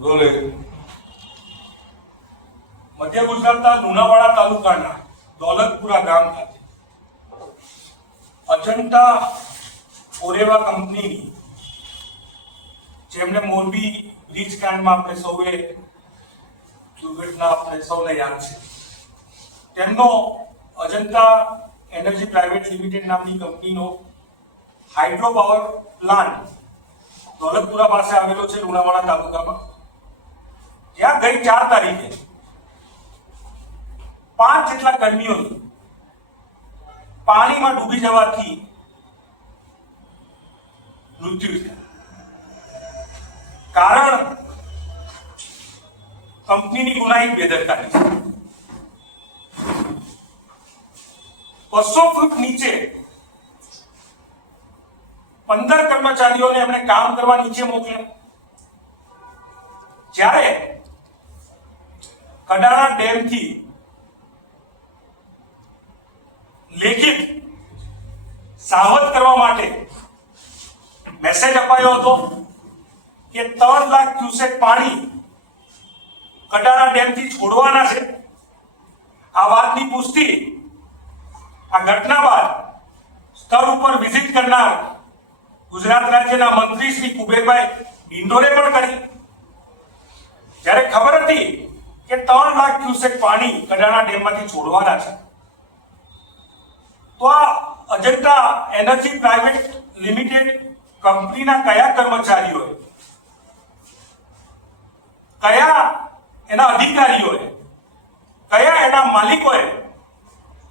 મધ્ય ગુજરાતના લુણાવાડા તાલુકાના દોલતપુરા ગામ ખાતે અજંતા ઓરેવા કંપનીની જેમને મોરબી બ્રિજ કાંડમાં આપણે સૌએ દુર્ઘટના આપણે સૌને યાદ છે, તેમનો અજંતા એનર્જી પ્રાઇવેટ લિમિટેડ નામની કંપનીનો હાઇડ્રો પાવર પ્લાન્ટ દોલતપુરા પાસે આવેલો છે લુણાવાડા તાલુકામાં, જ્યાં ગઈ 4 તારીખે 5 જેટલા કર્મીઓની પાણીમાં ડૂબી જવાથી મૃત્યુ થયા. કારણ કંપનીની ગુનાહિત બેદરકારી છે. 200 ફૂટ નીચે 15 કર્મચારીઓને એમણે કામ કરવા નીચે મોકલ્યા. જ્યારે કડાણા ડેમથી લેખિત સાવધ કરવા માટે મેસેજ અપાયો હતો કે 3 લાખ ક્યુસેક પાણી કડાણા ડેમથી છોડવાના છે. આ વાતની પુષ્ટિ આ ઘટના બાદ સ્થળ ઉપર વિઝિટ કરનાર ગુજરાત રાજ્યના મંત્રી શ્રી કુબેરભાઈ ડિંડોરે પણ કરી. જ્યારે ખબર હતી કે 3 લાખ ક્યુસેક પાણી કડાણા ડેમમાંથી છોડવાના છે, તો આ અજંતા એનર્જી પ્રાઇવેટ લિમિટેડ કંપનીના કયા કર્મચારીઓએ, કયા એના અધિકારીઓએ, કયા એના માલિકોએ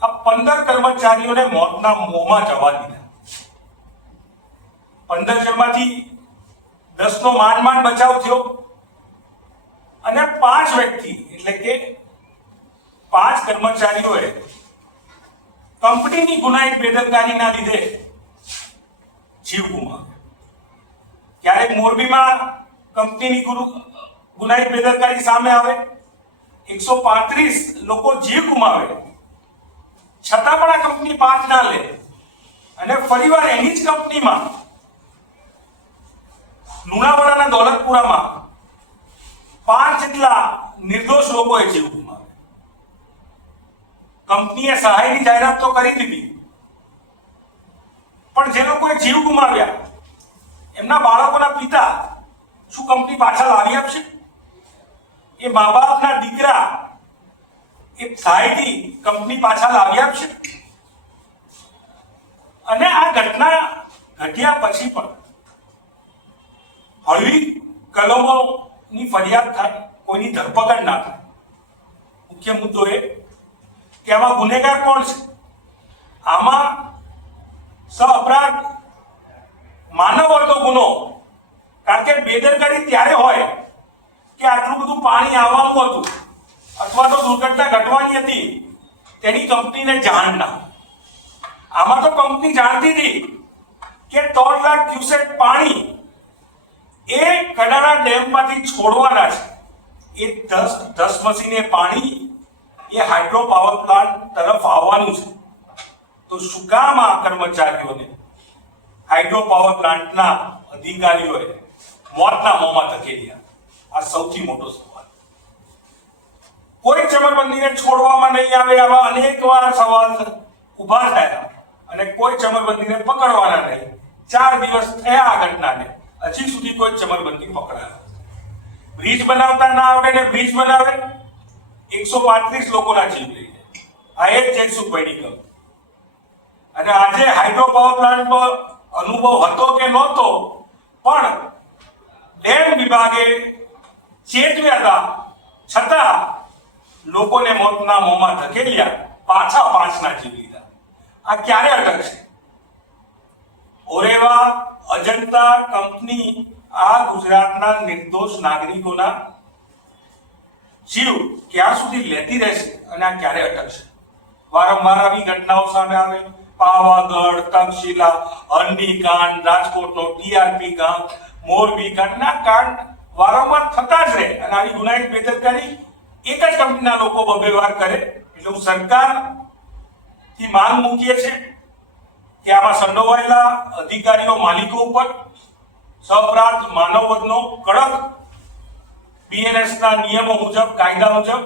આ 15 કર્મચારીઓને મોતના મોંમાં જવા દીધા? 15 જણમાંથી 10 નો માંડ બચાવ થયો અને 5 વ્યક્તિ એટલે કે 5 કર્મચારીઓએ કંપનીની ગુનાહિત બેદરકારીના લીધે જીવ ગુમાવ્યો. ક્યારેક મોરબીમાં કંપનીની ગુનાહિત બેદરકારી સામે આવે, 135 લોકો જીવ ગુમાવે, છતાં પણ આ કંપની પાછ ના લે અને ફરીવાર એની જ કંપનીમાં લુણાવાડાના દોલતપુરામાં 5 જેટલા નિર્દોષ લોકોએ જીવ ગુમાવ્યો. કંપનીએ સહાયની જાહેરાત તો કરી દીધી, પણ જે લોકોએ જીવ ગુમાવ્યા એમના બાળકોના પિતા શું કંપની પાછા લાવી આપશે? એ મા બાપના દીકરા એ સહાયથી કંપની પાછા લાવી આપશે? અને આ ઘટના ઘટ્યા પછી પણ હળવી કલમોની ફરિયાદ થાય, કોઈની ધરપકડ ના થાય. મુખ્ય મુદ્દો એ કે આમાં ગુનેગાર કોણ છે? આમાં સહઅપરાધ માનવ હતો ગુનો. કારણ કે બેદરકારી ત્યારે હોય કે આટલું બધું પાણી આવવાનું હતું અથવા તો દુર્ઘટના ઘટવાની હતી, તેની કંપનીને જાણ ના. આમાં તો કંપની જાણતી હતી કે 3 લાખ ક્યુસેક પાણી એ કડાણા ડેમમાંથી છોડવાના છે. એ 10 મશીને પાણી એ હાઇડ્રો પાવર પ્લાન્ટ તરફ આવવાનું છે. તો શું કામ આ કર્મચારીઓને, હાઇડ્રો પાવર પ્લાન્ટના અધિકારીઓએ મોતના મોંમાં ધકેલ્યા? આ સૌથી મોટો સવાલ. કોઈ ચમરબંધીને છોડવામાં નહીં આવે, આવા અનેક વાર સવાલ ઉભા થયા અને કોઈ ચમરબંધીને પકડવાના નહીં. 4 દિવસ થયા આ ઘટનાને, હજી સુધી કોઈ ચમરબંધી પકડાયા. બ્રિજ બનાવતા ના આવડે ને બ્રિજ બનાવે, 135 લોકોના જીવ લઈ જાય. આ એક જયસુખભાઈની કંપની. અને આજે હાઇડ્રો પાવર પ્લાન્ટ પર અનુભવ હતો કે નહોતો, પણ ડેમ વિભાગે ચેતવ્યા હતા, છતાં લોકોને મોતના મોંમાં ધકેલ્યા, પાછા 5ના જીવ લીધા. આ ક્યારે અટકશે? ઓરેવા અજંતા કંપની આ ગુજરાતના નિર્દોષ નાગરિકોના જીવ ક્યાં સુધી લેતી રહેશે અને આ ક્યારે અટકશે? વારંવાર આવી ઘટનાઓ સામે આવે. પાવાગઢ, તક્ષશિલા, હરણી કાંડ, રાજકોટનો ટીઆરપી કાંડ, મોરબી કાંડના કાંડ વારંવાર થતા જ રહે અને આવી ગુનાહિત બેદરકારી એક જ કંપનીના લોકો 2 વાર કરે. એટલે હું સરકારથી માંગ મૂકીએ છીએ કે આમાં સંડોવાયેલા અધિકારીઓ, માલિકો ઉપર સહઅપરાધ માનવવધનો કડક BNS ના નિયમો મુજબ, કાયદા મુજબ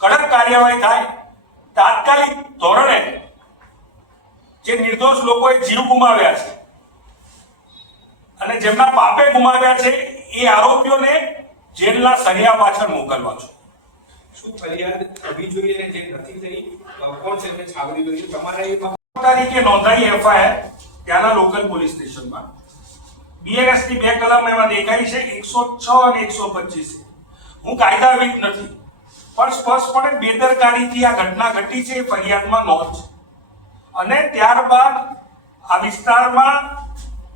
કડક કાર્યવાહી થાય. તાત્કાલિક ધોરણે જે નિર્દોષ લોકોએ જીવ ગુમાવ્યા છે અને જેમના પાપે ગુમાવ્યા છે એ આરોપીઓને જેલના સળિયા પાછળ મોકલવા છે. શું ફરિયાદ થવી જોઈએ ને જે નથી થઈ કોણ છે તે છાવરી જોઈએ તમારા એ તારીખે નોંધાઈ FIR ત્યાંના લોકલ પોલીસ સ્ટેશનમાં. BNS ની 2 કલમ એમાં દેખાઈ છે, 106 અને 125. હું કાયદાવિદ નથી, પણ સ્પષ્ટપણે બેદરકારીથી આ ઘટના ઘટી છે એ ફરિયાદમાં નોંધ છે. અને ત્યારબાદ આ વિસ્તારમાં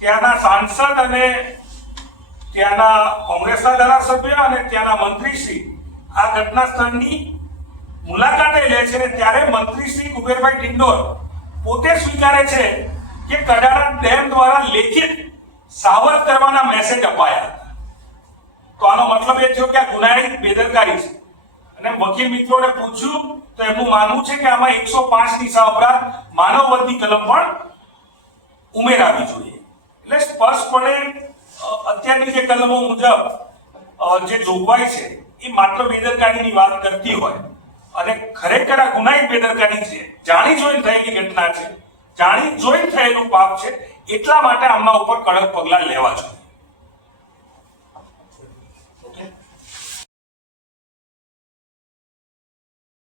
ત્યાંના સાંસદ અને ત્યાંના કોંગ્રેસના ધારાસભ્ય અને ત્યાંના મંત્રીશ્રી આ ઘટના સ્થળની મુલાકાતે લે છે ને ત્યારે મંત્રીશ્રી કુબેરભાઈ ડિંડોર પોતે સ્વીકારે છે કે કડાણા ડેમ દ્વારા લેખિત સાવધ કરવાના મેસેજ અપાયા હતા. તો આનો મતલબ એ થયો કે આ ગુનાહિત બેદરકારી છે. અને વકીલ મિત્રોને પૂછ્યું તો એમનું માનવું છે કે આમાં 105 ની સહઅપરાધ માનવવધની કલમ પણ ઉમેરાવી જોઈએ. એટલે સ્પષ્ટપણે અત્યારની જે કલમો મુજબ જે જોગવાઈ છે એ માત્ર બેદરકારીની વાત કરતી હોય અને ખરેખર આ ગુનાહિત બેદરકારી છે, જાણી જોઈને થયેલી ઘટના છે, જાણી જોઈને થયેલું પાપ છે, એટલા માટે આમના ઉપર કડક પગલાં લેવા જોઈએ.